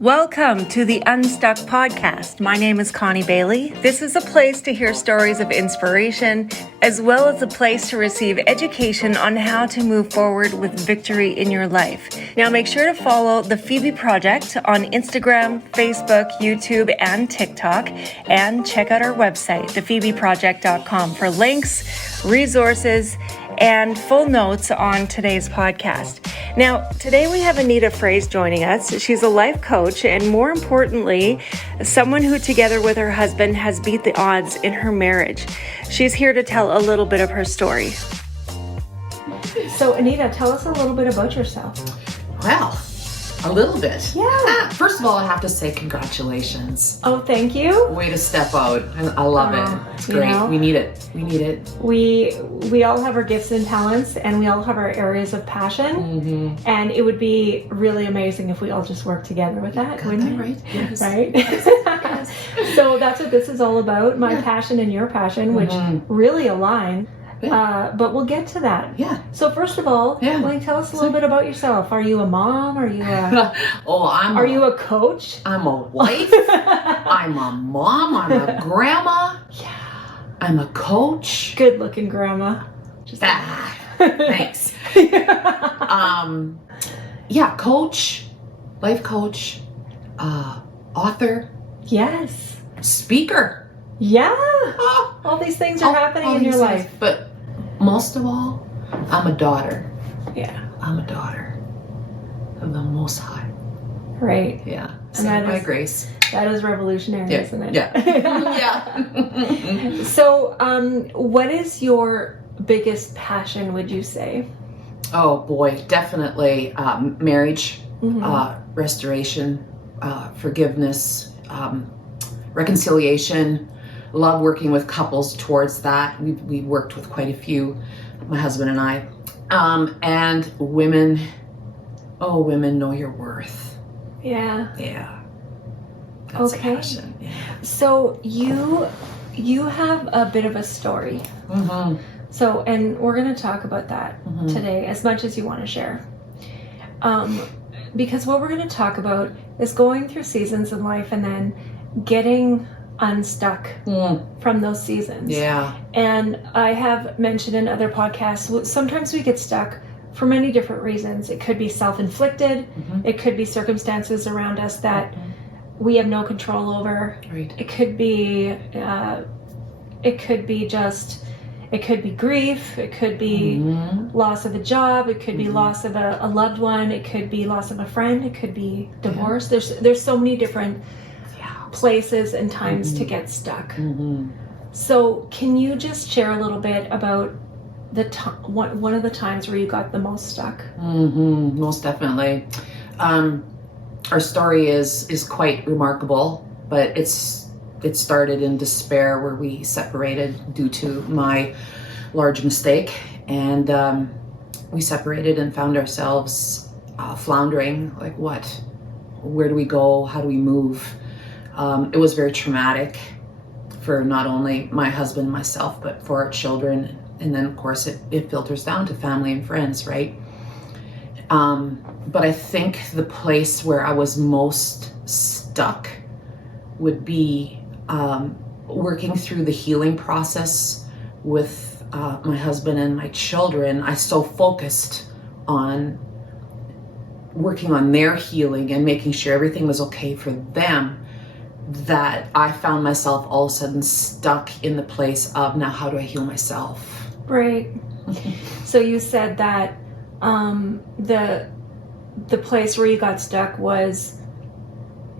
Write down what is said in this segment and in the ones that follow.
Welcome to the Unstuck podcast. My name is Connie Bailey. This is a place to hear stories of inspiration, as well as a place to receive education on how to move forward with victory in your life. Now make sure to follow the Phoebe Project on Instagram, Facebook, YouTube, and TikTok, and check out our website, thephoebeproject.com, for links, resources, and full notes on today's podcast. Now, today we have Anita Froese joining us. She's a life coach and, more importantly, someone who, together with her husband, has beat the odds in her marriage. She's here to tell a little bit of her story. So, Anita, tell us a little bit about yourself. Well, a little bit. Yeah. First of all, I have to say congratulations. Oh, thank you. Way to step out. I love it. It's great. We need it. We all have our gifts and talents, and we all have our areas of passion. Mm-hmm. And it would be really amazing if we all just worked together with that, wouldn't it? Right? Yes. Right? Yes. So that's what this is all about. My passion and your passion, which really align. Yeah. But we'll get to that. Yeah. So first of all, tell us a little bit about yourself. Are you a mom? Are you a Are you a coach? I'm a wife. I'm a mom. I'm a grandma. Yeah. I'm a coach. Good looking grandma. Thanks. Coach, life coach, author. Yes. Speaker. Yeah. All these things are happening in your life. But most of all, I'm a daughter. Yeah. I'm a daughter of the Most High. Right. Yeah. And by grace. That is revolutionary, isn't it? Yeah. Yeah. So, what is your biggest passion, would you say? Oh boy, definitely marriage, restoration, forgiveness, reconciliation. Love working with couples towards that. We've worked with quite a few, my husband and I. And women, women know your worth. Yeah. Yeah. That's okay. A passion. Yeah. So you have a bit of a story. Mm-hmm. So, and we're going to talk about that today as much as you want to share. Because what we're going to talk about is going through seasons in life and then getting unstuck from those seasons. Yeah. And I have mentioned in other podcasts, sometimes we get stuck for many different reasons. It could be self-inflicted. It could be circumstances around us that we have no control over. Right. It could be grief. It could be loss of a job. It could be loss of a loved one. It could be loss of a friend. It could be divorce. There's so many different places and times to get stuck. So can you just share a little bit about one of the times where you got the most stuck? Most definitely. Our story is quite remarkable, but it started in despair, where we separated due to my large mistake, and we separated and found ourselves floundering. Like, what? Where do we go? How do we move? It was very traumatic for not only my husband and myself, but for our children. And then, of course, it filters down to family and friends, right? But I think the place where I was most stuck would be working through the healing process with my husband and my children. I so focused on working on their healing and making sure everything was okay for them, that I found myself all of a sudden stuck in the place of, now how do I heal myself? Right. So you said that the place where you got stuck was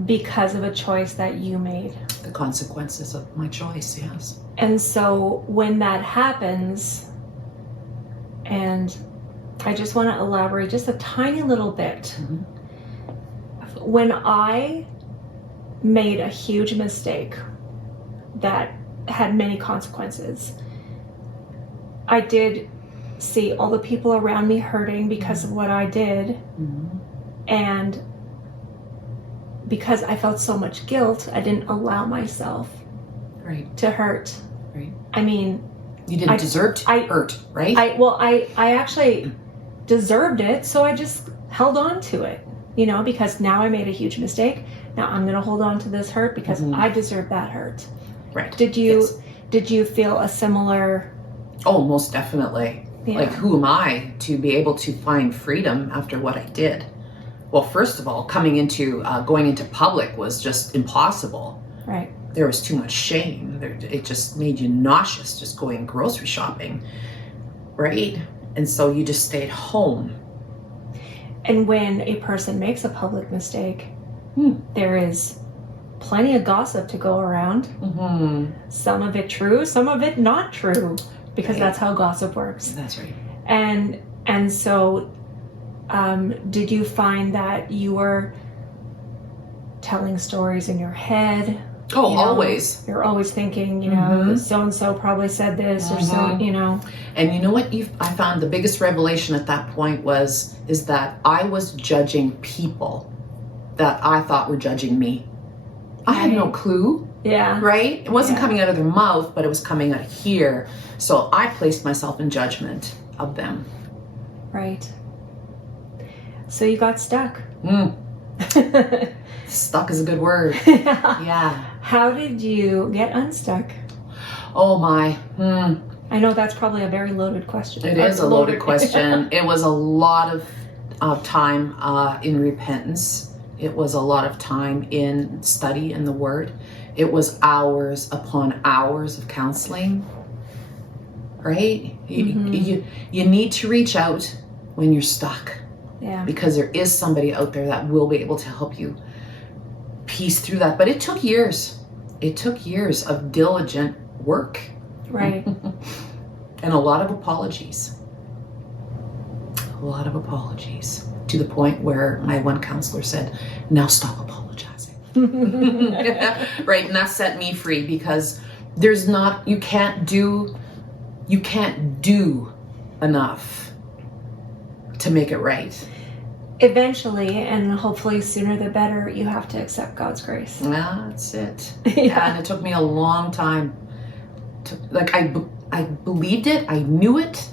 because of a choice that you made. The consequences of my choice, yes. And so when that happens, and I just want to elaborate just a tiny little bit. When I made a huge mistake that had many consequences, I did see all the people around me hurting because of what I did. And because I felt so much guilt, I didn't allow myself to hurt. Right. I mean, you didn't deserve to hurt, right? I actually deserved it, so I just held on to it. because now I made a huge mistake. Now I'm going to hold on to this hurt because I deserve that hurt. Right. Did you feel a similar? Oh, most definitely. Yeah. Like, who am I to be able to find freedom after what I did? Well, first of all, going into public was just impossible. Right. There was too much shame. It just made you nauseous just going grocery shopping, right? And so you just stayed home. And when a person makes a public mistake, there is plenty of gossip to go around. Some of it true, some of it not true, because that's how gossip works. That's right. And so did you find that you were telling stories in your head? Oh, always. You're always thinking, so-and-so probably said this or so, And you know what? I found the biggest revelation at that point is that I was judging people that I thought were judging me. I had no clue. Yeah. Right? It wasn't coming out of their mouth, but it was coming out here. So I placed myself in judgment of them. Right. So you got stuck. Stuck is a good word. Yeah. How did you get unstuck? Oh my. I know that's probably a very loaded question. It is a loaded question. It was a lot of time in repentance. It was a lot of time in study in the Word. It was hours upon hours of counseling. Right? You need to reach out when you're stuck. Yeah. Because there is somebody out there that will be able to help you piece through that. But it took years. It took years of diligent work. Right. And a lot of apologies. A lot of apologies. To the point where my one counselor said, now stop apologizing. Right, and that set me free because you can't do enough to make it right. Eventually, and hopefully sooner the better, you have to accept God's grace. Yeah, that's it. Yeah. And it took me a long time. I believed it, I knew it,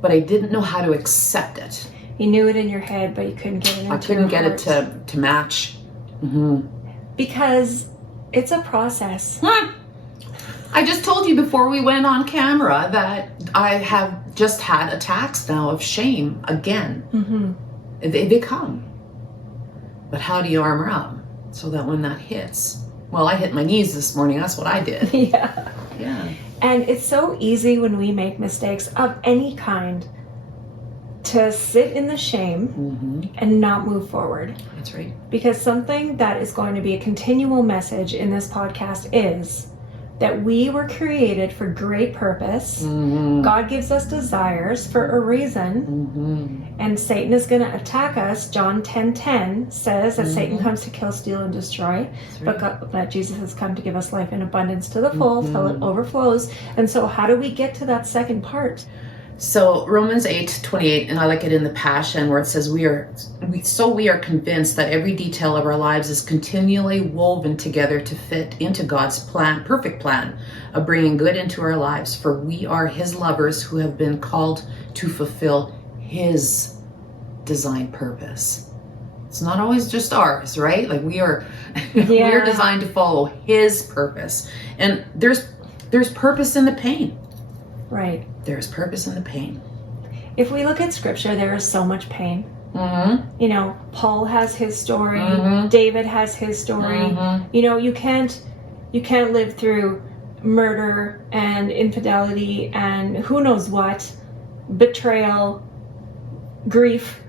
but I didn't know how to accept it. You knew it in your head, but you couldn't get it into I couldn't get heart. it to match. Because it's a process. I just told you before we went on camera that I have just had attacks now of shame again. They come. But how do you armor up so that when that hits? Well, I hit my knees this morning. That's what I did. Yeah. Yeah. And it's so easy when we make mistakes of any kind to sit in the shame and not move forward. That's right. Because something that is going to be a continual message in this podcast is that we were created for great purpose. God gives us desires for a reason. And Satan is going to attack us. John 10:10 says that Satan comes to kill, steal, and destroy. But Jesus has come to give us life in abundance to the full till it overflows. And so how do we get to that second part? So Romans 8:28, and I like it in the Passion, where it says we are convinced that every detail of our lives is continually woven together to fit into God's perfect plan of bringing good into our lives. For we are His lovers who have been called to fulfill His design purpose. It's not always just ours, right? Like we are designed to follow His purpose, and there's purpose in the pain. Right. There's purpose in the pain. If we look at scripture, there is so much pain. Paul has his story. David has his story. You can't live through murder and infidelity and who knows what, betrayal, grief,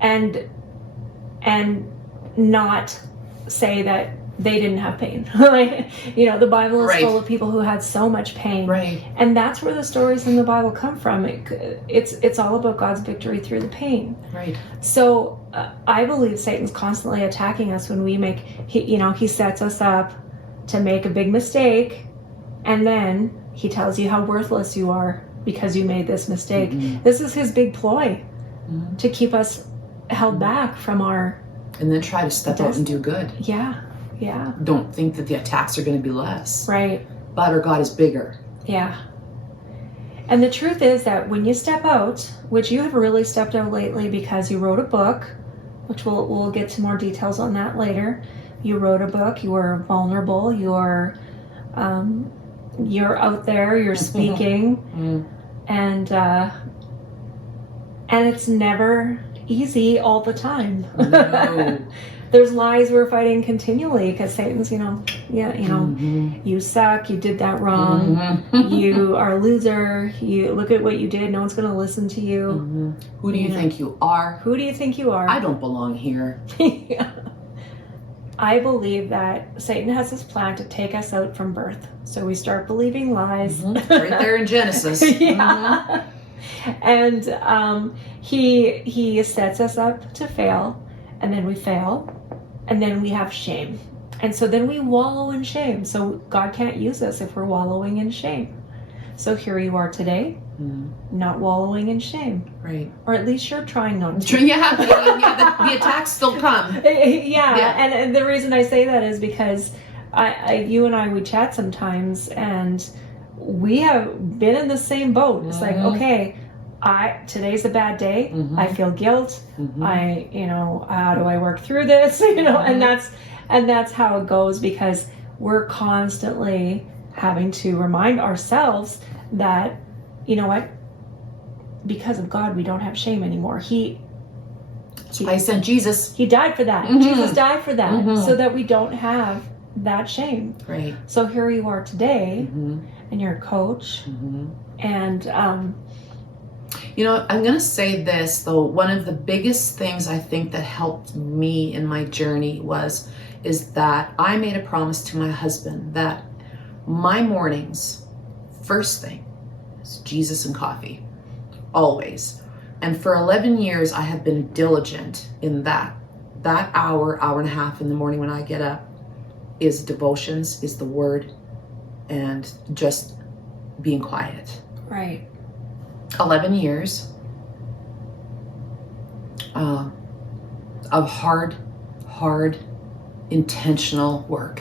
and not say that they didn't have pain. The Bible is full of people who had so much pain. Right. And that's where the stories in the Bible come from. It's all about God's victory through the pain. Right. So I believe Satan's constantly attacking us when we he sets us up to make a big mistake, and then he tells you how worthless you are because you made this mistake. This is his big ploy to keep us held back from our... And then try to step out and do good. Yeah. Don't think that the attacks are going to be less. Right. But our God is bigger. Yeah. And the truth is that when you step out, which you have really stepped out lately because you wrote a book, which we'll get to more details on that later. You wrote a book. You were vulnerable. You're out there. You're speaking, and it's never easy all the time. No. There's lies we're fighting continually because Satan's, you suck, you did that wrong, you are a loser, you look at what you did, no one's going to listen to you. Who do you think you are? Who do you think you are? I don't belong here. Yeah. I believe that Satan has this plan to take us out from birth. So we start believing lies. Right there in Genesis. Yeah. And he sets us up to fail, and then we fail. And then we have shame. And so then we wallow in shame. So God can't use us if we're wallowing in shame. So here you are today, not wallowing in shame. Right. Or at least you're trying not to. Yeah, the attacks still come. Yeah. And the reason I say that is because you and I, we chat sometimes, and we have been in the same boat. It's like, okay, today's a bad day. I feel guilt. How do I work through this? And that's how it goes, because we're constantly having to remind ourselves that, you know what, because of God, we don't have shame anymore. That's why I sent Jesus. He died for that. Jesus died for that, so that we don't have that shame. Right. So here you are today, and you're a coach, and I'm going to say this, though. One of the biggest things I think that helped me in my journey is that I made a promise to my husband that my mornings, first thing, is Jesus and coffee. Always. And for 11 years, I have been diligent in that. That hour and a half in the morning when I get up is devotions, is the word, and just being quiet. Right. 11 years of hard, intentional work.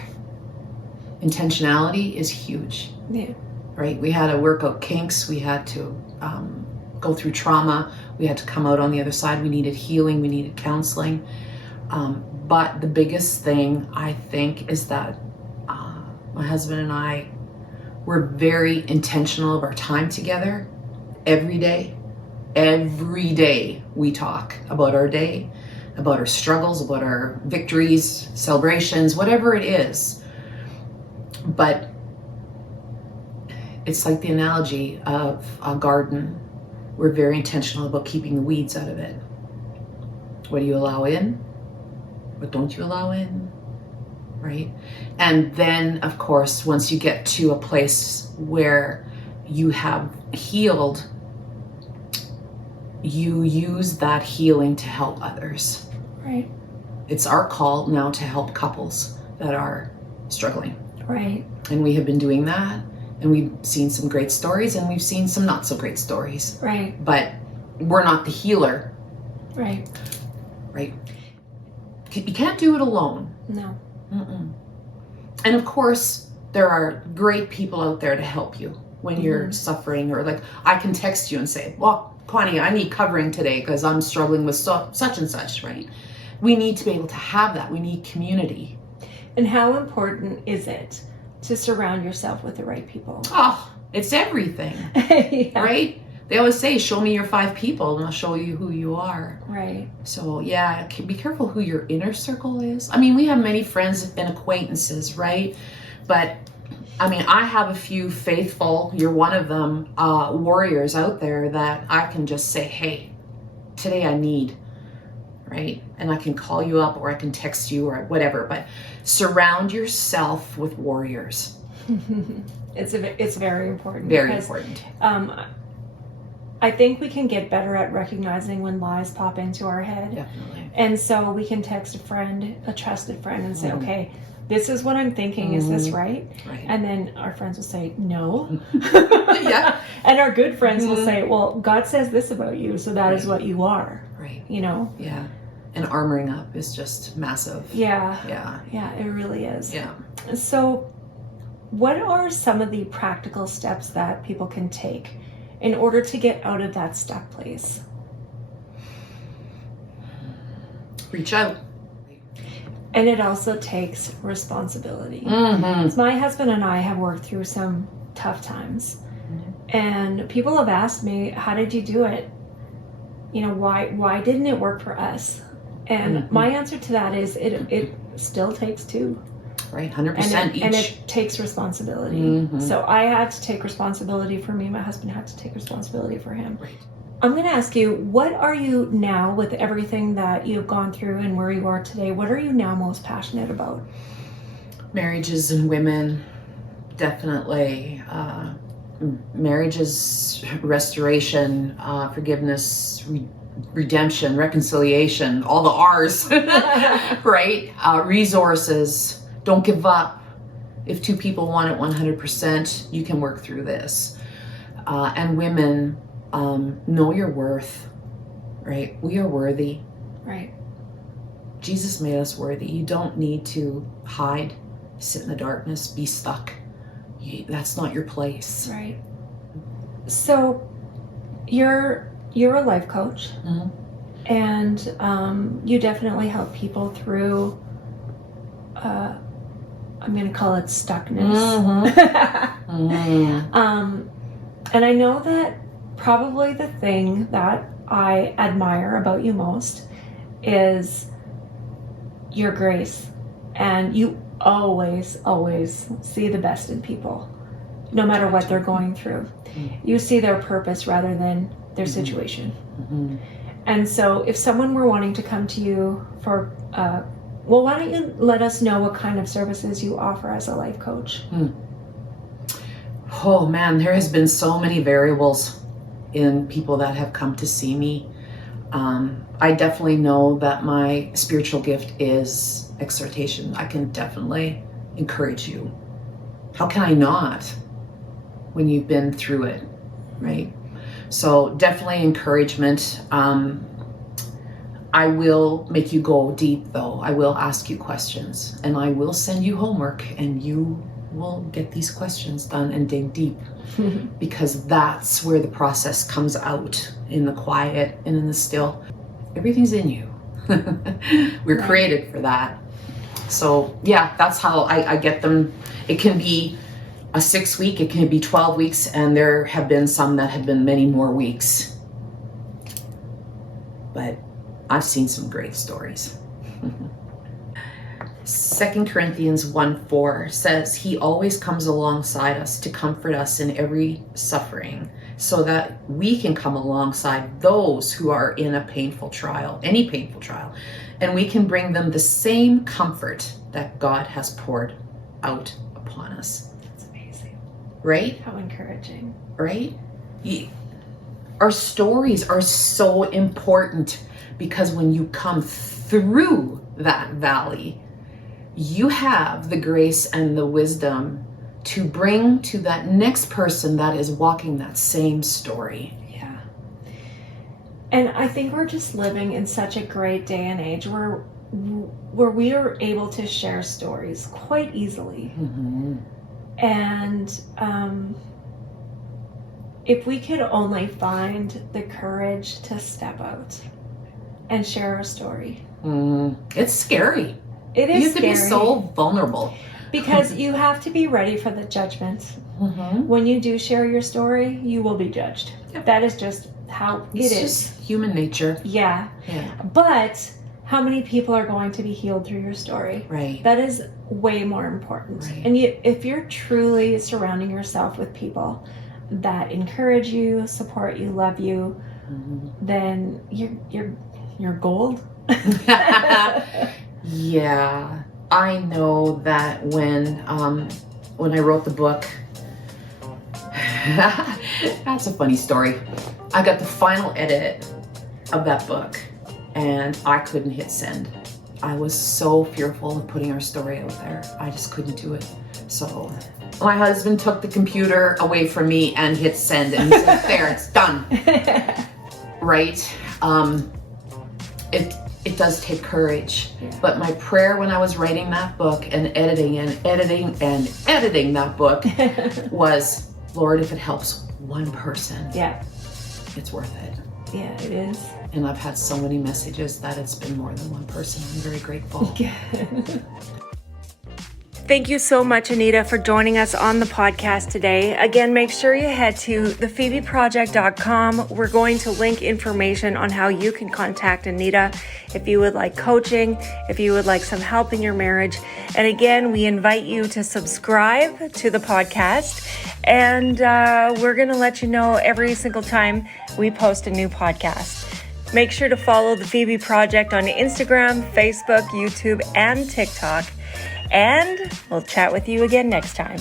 Intentionality is huge. Yeah. Right? We had to work out kinks. We had to go through trauma. We had to come out on the other side. We needed healing. We needed counseling. But the biggest thing, I think, is that my husband and I were very intentional of our time together. Every day we talk about our day, about our struggles, about our victories, celebrations, whatever it is. But it's like the analogy of a garden. We're very intentional about keeping the weeds out of it. What do you allow in? What don't you allow in? Right? And then, of course, once you get to a place where you have healed, you use that healing to help others. Right. It's our call now to help couples that are struggling. Right. And we have been doing that, and we've seen some great stories, and we've seen some not so great stories. Right. But we're not the healer. Right. Right. You can't do it alone. No. And of course, there are great people out there to help you when you're suffering, or like I can text you and say, well, Connie, I need covering today because I'm struggling with such and such, right? We need to be able to have that. We need community. And how important is it to surround yourself with the right people? Oh, it's everything, Yeah. right? They always say, show me your 5 people and I'll show you who you are. Right. So yeah, be careful who your inner circle is. I mean, we have many friends and acquaintances, right? But I mean, I have a few faithful, you're one of them, warriors out there that I can just say, hey, today I need, right? And I can call you up or I can text you or whatever, but surround yourself with warriors. It's very important. Very because, important. I think we can get better at recognizing when lies pop into our head. Definitely. And so we can text a friend, a trusted friend, and say, okay, this is what I'm thinking. Is this right? Right. And then our friends will say, no. Yeah. And our good friends will say, well, God says this about you, so that is what you are. Right. You know? Yeah. And armoring up is just massive. Yeah. Yeah. Yeah, it really is. Yeah. So what are some of the practical steps that people can take in order to get out of that stuck place? Reach out. And it also takes responsibility. Mm-hmm. My husband and I have worked through some tough times. And people have asked me, how did you do it? You know, why didn't it work for us? And my answer to that is it still takes two. Right, 100% each. And it takes responsibility. So I had to take responsibility for me. My husband had to take responsibility for him. Right. I'm going to ask you, what are you now, with everything that you've gone through and where you are today, what are you now most passionate about? Marriages and women, definitely. Marriages, restoration, forgiveness, redemption, reconciliation, all the R's, right? Resources, don't give up. If two people want it 100%, you can work through this. And women, know your worth, right? We are worthy. Right. Jesus made us worthy. You don't need to hide, sit in the darkness, be stuck. That's not your place. Right. So you're a life coach, and you definitely help people through, I'm going to call it stuckness. And I know that probably the thing that I admire about you most is your grace, and you always see the best in people, no matter what they're going through. You see their purpose rather than their situation. And so if someone were wanting to come to you for, well, why don't you let us know what kind of services you offer as a life coach? Oh man, there has been so many variables in people that have come to see me. I definitely know that my spiritual gift is exhortation. I can definitely encourage you. How can I not when you've been through it, right? So definitely encouragement. I will make you go deep though. I will ask you questions, and I will send you homework, and you will get these questions done and dig deep, because that's where the process comes out, in the quiet and in the still. Everything's in you. We're created for that. So yeah, that's how I get them. It can be a 6 week, it can be 12 weeks, and there have been some that have been many more weeks. But I've seen some great stories. 2 Corinthians 1:4 says, He always comes alongside us to comfort us in every suffering, so that we can come alongside those who are in a painful trial, any painful trial, and we can bring them the same comfort that God has poured out upon us. That's amazing. Right? How encouraging. Right? Our stories are so important, because when you come through that valley, you have the grace and the wisdom to bring to that next person that is walking that same story. Yeah. And I think we're just living in such a great day and age where we are able to share stories quite easily. And if we could only find the courage to step out and share our story. It's scary. It is You have to scary. be so vulnerable. Because you have to be ready for the judgment. When you do share your story, you will be judged. Yep. That is just how It's it is. just human nature. Yeah. But how many people are going to be healed through your story? Right. That is way more important. Right. And if you're truly surrounding yourself with people that encourage you, support you, love you, then you're gold. Yeah, I know that when I wrote the book, that's a funny story. I got the final edit of that book, and I couldn't hit send. I was so fearful of putting our story out there. I just couldn't do it. So my husband took the computer away from me and hit send, and he said, "There, it's done." Right? It does take courage. But my prayer when I was writing that book and editing that book was, Lord, if it helps one person, Yeah. it's worth it. Yeah, it is. And I've had so many messages that it's been more than one person. I'm very grateful. Thank you so much, Anita, for joining us on the podcast today. Again, make sure you head to thephoebeproject.com. We're going to link information on how you can contact Anita if you would like coaching, if you would like some help in your marriage. And again, we invite you to subscribe to the podcast. And we're going to let you know every single time we post a new podcast. Make sure to follow the Phoebe Project on Instagram, Facebook, YouTube, and TikTok. And we'll chat with you again next time.